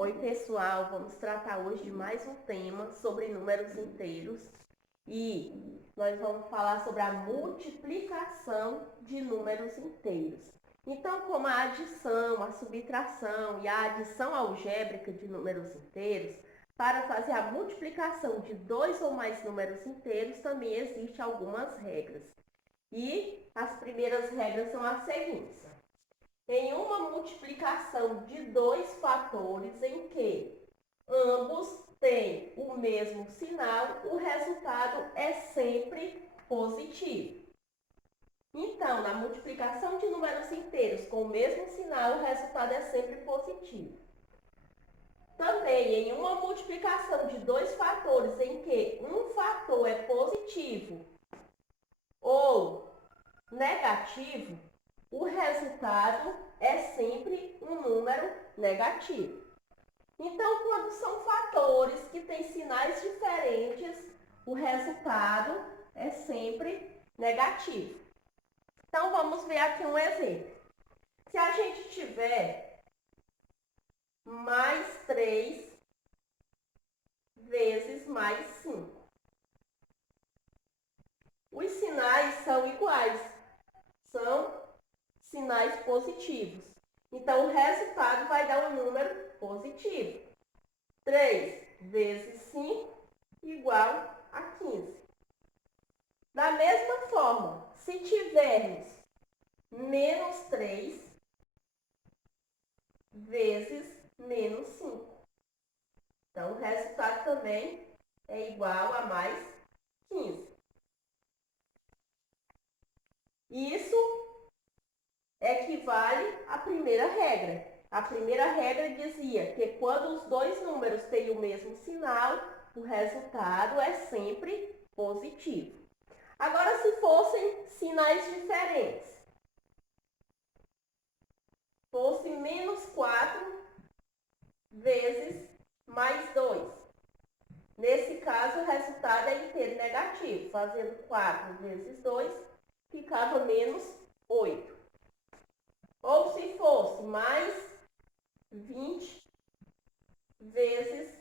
Oi, pessoal, vamos tratar hoje de mais um tema sobre números inteiros e nós vamos falar sobre a multiplicação de números inteiros. Então, como a adição, a subtração e a adição algébrica de números inteiros, para fazer a multiplicação de dois ou mais números inteiros também existem algumas regras. E as primeiras regras são as seguintes. Em uma multiplicação de dois fatores em que ambos têm o mesmo sinal, o resultado é sempre positivo. Então, na multiplicação de números inteiros com o mesmo sinal, o resultado é sempre positivo. Também, em uma multiplicação de dois fatores em que um fator é positivo ou negativo, o resultado é sempre um número negativo. Então, quando são fatores que têm sinais diferentes, o resultado é sempre negativo. Então, vamos ver aqui um exemplo. Se a gente tiver mais 3 vezes mais 5, os sinais são iguais, são sinais positivos. Então, o resultado vai dar um número positivo. 3 vezes 5 igual a 15. Da mesma forma, se tivermos menos 3 vezes menos 5. Então, o resultado também é igual a mais 15. Isso equivale à primeira regra. A primeira regra dizia que quando os dois números têm o mesmo sinal, o resultado é sempre positivo. Agora, se fossem sinais diferentes, fosse menos 4 vezes mais 2. Nesse caso, o resultado é inteiro negativo. Fazendo 4 vezes 2, ficava menos 8. Ou se fosse mais 20 vezes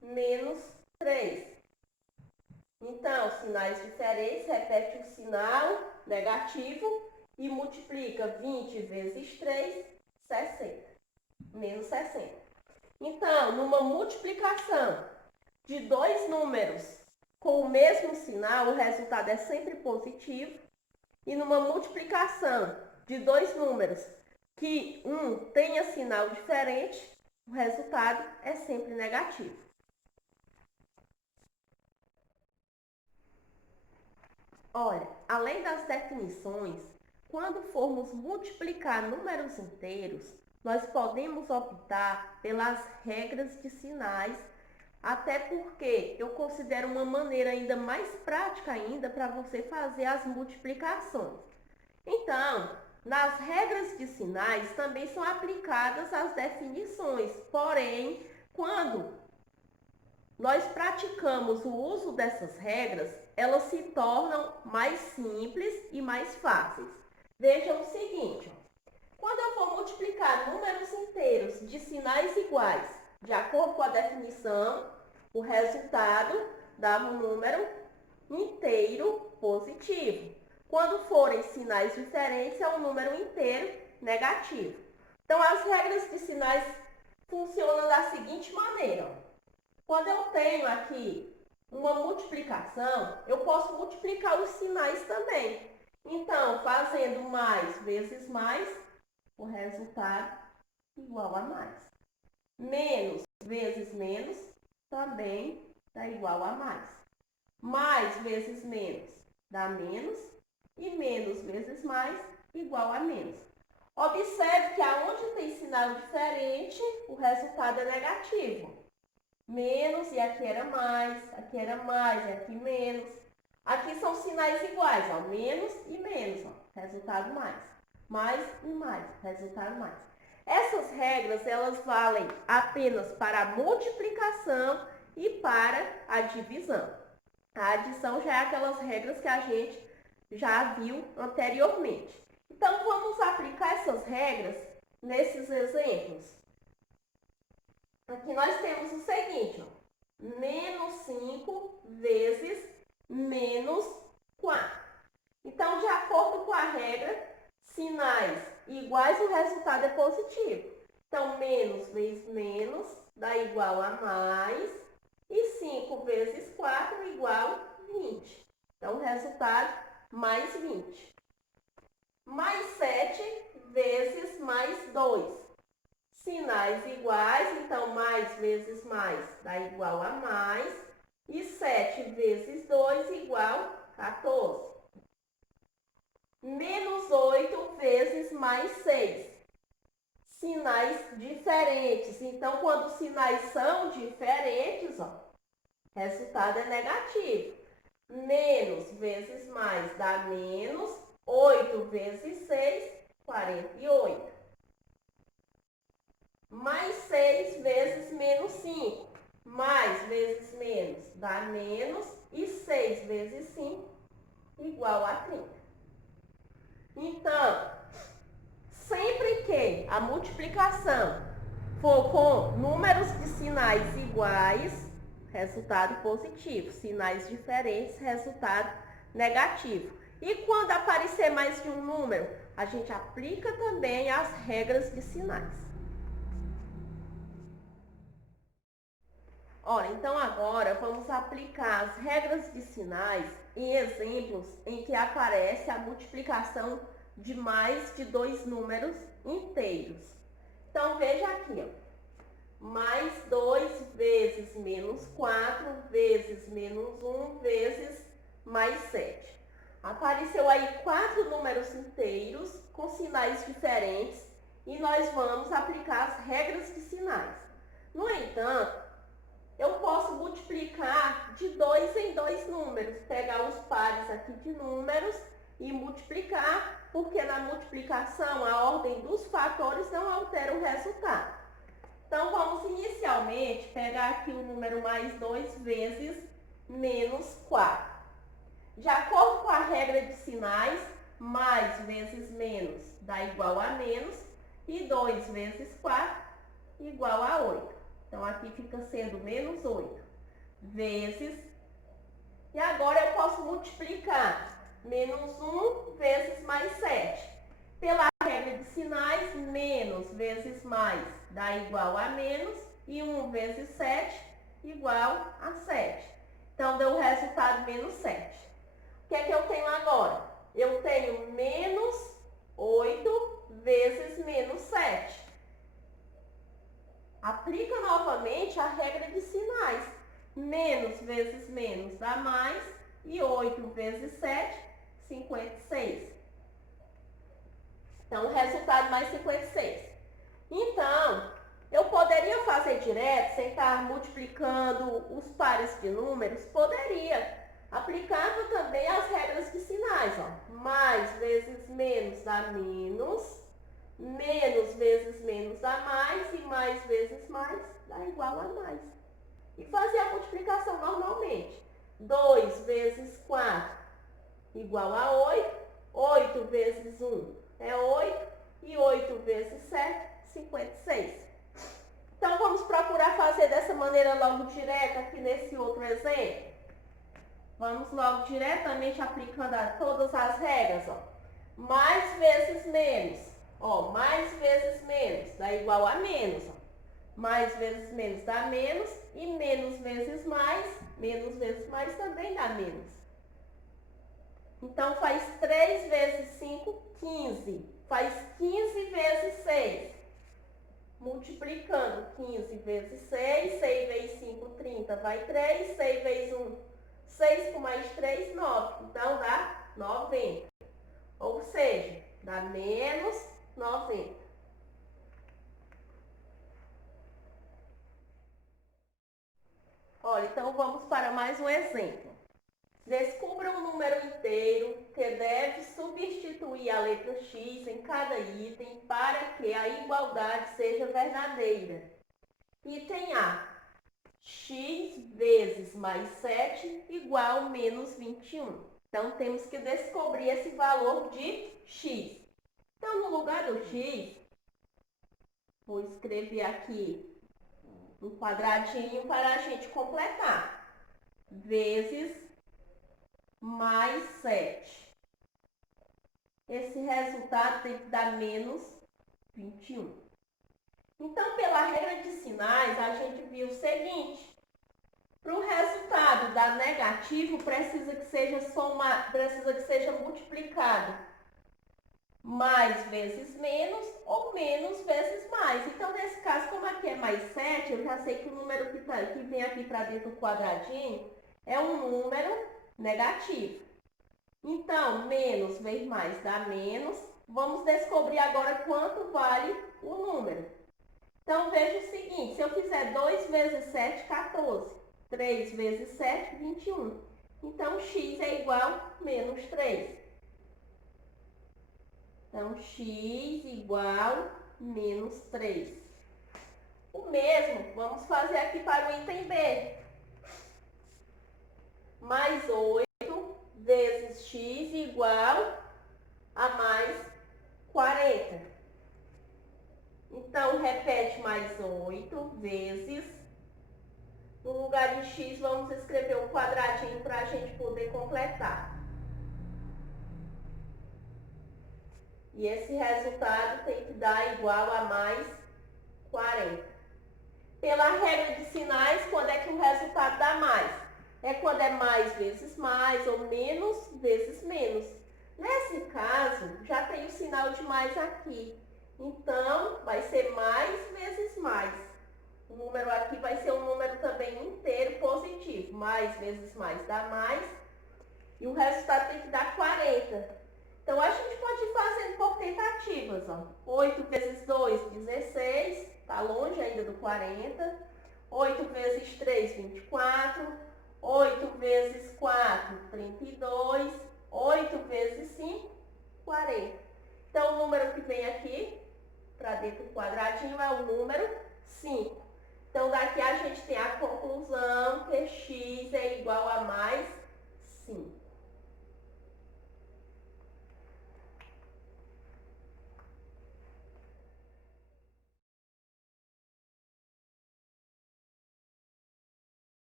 menos 3. Então, sinais diferentes, repete o sinal negativo e multiplica 20 vezes 3, 60. Menos 60. Então, numa multiplicação de dois números com o mesmo sinal, o resultado é sempre positivo. E numa multiplicação de dois números que um tenha sinal diferente, o resultado é sempre negativo. Olha, além das definições, quando formos multiplicar números inteiros, nós podemos optar pelas regras de sinais, até porque eu considero uma maneira ainda mais prática ainda para você fazer as multiplicações. Então, nas regras de sinais também são aplicadas as definições, porém, quando nós praticamos o uso dessas regras, elas se tornam mais simples e mais fáceis. Vejam o seguinte, quando eu for multiplicar números inteiros de sinais iguais, de acordo com a definição, o resultado dá um número inteiro positivo. Quando forem sinais diferentes, é um número inteiro negativo. Então, as regras de sinais funcionam da seguinte maneira. Quando eu tenho aqui uma multiplicação, eu posso multiplicar os sinais também. Então, fazendo mais vezes mais, o resultado igual a mais. Menos vezes menos também dá igual a mais. Mais vezes menos dá menos. E menos vezes mais igual a menos. Observe que aonde tem sinal diferente, o resultado é negativo. Menos e aqui era mais e aqui menos. Aqui são sinais iguais, ó, menos e menos, ó, resultado mais. Mais e mais, resultado mais. Essas regras, elas valem apenas para a multiplicação e para a divisão. A adição já é aquelas regras que a gente já viu anteriormente. Então, vamos aplicar essas regras nesses exemplos. Aqui nós temos o seguinte, ó, menos 5 vezes menos 4. Então, de acordo com a regra, sinais iguais, o resultado é positivo. Então, menos vezes menos dá igual a mais, e 5 vezes 4 igual a 20. Então, o resultado, mais 20. Mais 7 vezes mais 2. Sinais iguais, então mais vezes mais dá igual a mais, e 7 vezes 2 igual a 14. Menos 8 vezes mais 6. Sinais diferentes. Então, quando os sinais são diferentes, ó, resultado é negativo. Menos vezes mais dá menos. 8 vezes 6, 48. Mais 6 vezes menos 5. Mais vezes menos dá menos. E 6 vezes 5 igual a 30. Então, sempre que a multiplicação for com números de sinais iguais, resultado positivo. Sinais diferentes, resultado negativo. E quando aparecer mais de um número, a gente aplica também as regras de sinais. Ora, então agora vamos aplicar as regras de sinais em exemplos em que aparece a multiplicação de mais de dois números inteiros. Então, veja aqui, ó. Mais 2 vezes menos 4 vezes menos 1 vezes mais 7. Apareceu aí 4 números inteiros com sinais diferentes e nós vamos aplicar as regras de sinais. No entanto, eu posso multiplicar de 2 em 2 números, pegar os pares aqui de números e multiplicar, porque na multiplicação a ordem dos fatores não altera o resultado. Então, vamos inicialmente pegar aqui o número mais 2 vezes menos 4. De acordo com a regra de sinais, mais vezes menos dá igual a menos e 2 vezes 4 igual a 8. Então, aqui fica sendo menos 8 vezes. E agora eu posso multiplicar menos 1 vezes mais 7. Pela regra de sinais, menos vezes mais dá igual a menos e 1 vezes 7 igual a 7. Então, deu o resultado menos 7. O que é que eu tenho agora? Eu tenho menos 8 vezes menos 7. Aplica novamente a regra de sinais. Menos vezes menos dá mais e 8 vezes 7, 56. Então, o resultado mais 56. Então, eu poderia fazer direto, sem estar multiplicando os pares de números? Poderia. Aplicava também as regras de sinais, ó. Mais vezes menos dá menos, menos vezes menos dá mais, e mais vezes mais dá igual a mais. E fazia a multiplicação normalmente. 2 vezes 4 igual a 8, 8 vezes 1 é 8, e 8 vezes 7, 56. Então, vamos procurar fazer dessa maneira logo direta aqui nesse outro exemplo. Vamos logo diretamente aplicando todas as regras, ó. Mais vezes menos, ó, mais vezes menos dá igual a menos, ó. Mais vezes menos dá menos, e menos vezes mais também dá menos. Então, faz 3 vezes 5, 15. Faz 15 vezes 6. Multiplicando 15 vezes 6, 6 vezes 5, 30, vai 3, 6 vezes 1, 6 com mais 3, 9. Então, dá 90. Ou seja, dá menos 90. Olha, então vamos para mais um exemplo. Descubra um número inteiro que deve substituir a letra X em cada item para que a igualdade seja verdadeira. Item A. X vezes mais 7 igual menos 21. Então, temos que descobrir esse valor de X. Então, no lugar do X, vou escrever aqui um quadradinho para a gente completar. Vezes mais 7. Esse resultado tem que dar menos 21. Então, pela regra de sinais, a gente viu o seguinte. Para o resultado dar negativo, precisa que seja multiplicado mais vezes menos ou menos vezes mais. Então, nesse caso, como aqui é mais 7, eu já sei que o número que vem aqui para dentro do quadradinho é um número negativo. Então, menos vezes mais dá menos. Vamos descobrir agora quanto vale o número. Então, veja o seguinte, se eu fizer 2 vezes 7, 14. 3 vezes 7, 21. Então, x é igual a menos 3. Então, x igual a menos 3. O mesmo, vamos fazer aqui para o item B. Mais 8 vezes x igual a mais 40. Então, repete mais 8 vezes. No lugar de x, vamos escrever um quadradinho para a gente poder completar. E esse resultado tem que dar igual a mais 40. Pela regra de sinais, quando é que o resultado dá mais? É quando é mais vezes mais ou menos vezes menos. Nesse caso, já tem o sinal de mais aqui. Então, vai ser mais vezes mais. O número aqui vai ser um número também inteiro positivo. Mais vezes mais dá mais. E o resultado tem que dar 40. Então, a gente pode ir fazendo por tentativas. Ó. 8 vezes 2, 16. Está longe ainda do 40. 8 vezes 3, 24. 8 vezes 4, 32. 8 vezes 5, 40. Então, o número que vem aqui, para dentro do quadradinho, é o número 5. Então, daqui a gente tem